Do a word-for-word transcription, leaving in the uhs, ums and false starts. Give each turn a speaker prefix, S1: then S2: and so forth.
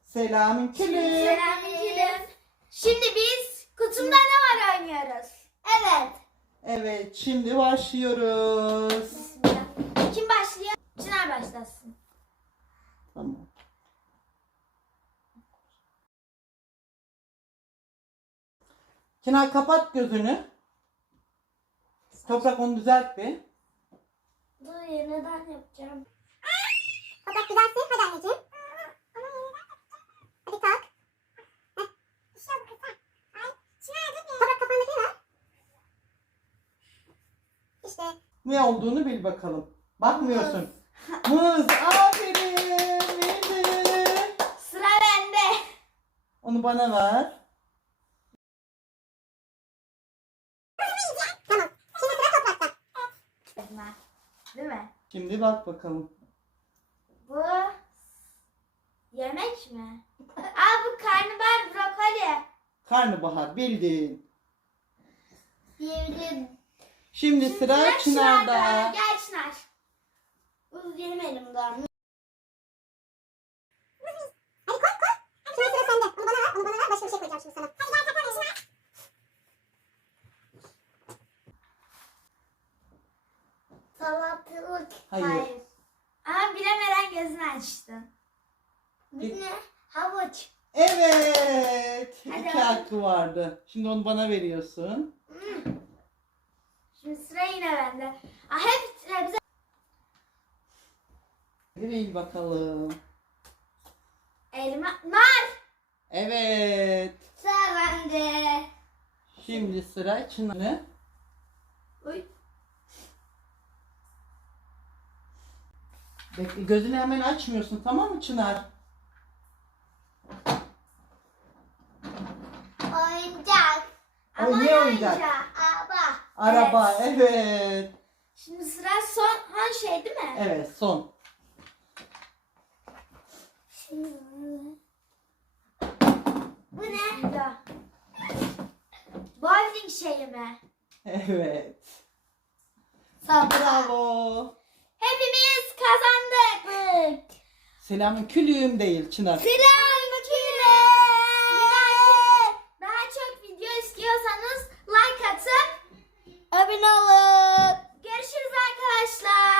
S1: Selamünaleyküm.
S2: Selamünaleyküm. Şimdi biz kutumda ne var oynuyoruz. Evet.
S1: Evet, şimdi başlıyoruz.
S2: Bismillah. Kim başlıyor? Çınar başlasın.
S1: Tamam. Çınar kapat gözünü. Toprak onu düzelt bir.
S2: Dur yeniden yapacağım.
S3: Toprak güzelsin. Hadi anneciğim. Hadi kalk. Heh. Toprak kafandaki ne? İşte.
S1: Ne olduğunu bil bakalım. Bakmıyorsun. Muz. Aferin. Bildi.
S2: Sıra bende.
S1: Onu bana ver.
S3: Tamam. Şimdi sıra toprakta.
S2: Değil mi?
S1: Şimdi bak bakalım.
S2: Bu yemek mi? Aa bu karnabahar brokoli.
S1: Karnabahar bildin.
S2: Diyebilirim.
S1: Şimdi sıra Çınar'da.
S2: Gel Çınar. Bu benim elimden.
S3: Hadi koy koy. Şimdi sıra sende. Onu bana ver. Onu bana ver. Başka bir şey koyacağım şimdi sana. Hadi gel takar yaşına.
S2: Salatalık.
S1: Hayır.
S2: Aa bilemeden gözünü açtın. Bu
S1: Git.
S2: ne? Havuç.
S1: Evet.
S2: Hadi
S1: İki
S2: al.
S1: hakkı vardı. Şimdi onu bana veriyorsun.
S2: Hmm. Şimdi sıra yine bende. Aa, hep sebze.
S1: Hadi bil bakalım.
S2: Elma. Nar.
S1: Evet.
S2: Sıra bende.
S1: Şimdi sıra Çınar'da.
S2: Uy.
S1: Bekle, gözünü hemen açmıyorsun, tamam mı Çınar?
S2: Oyuncak.
S1: O
S2: Ama
S1: ne oyuncak?
S2: Araba.
S1: Araba,
S2: Evet.
S1: evet.
S2: Şimdi sıra son ha şey değil mi?
S1: Evet, son.
S2: Şimdi... Bu ne? Bowling şeyi mi?
S1: Evet.
S2: Sabah.
S1: Bravo.
S2: Hepimiz kazandık.
S1: Selamün külüğüm değil Çınar.
S2: Sıra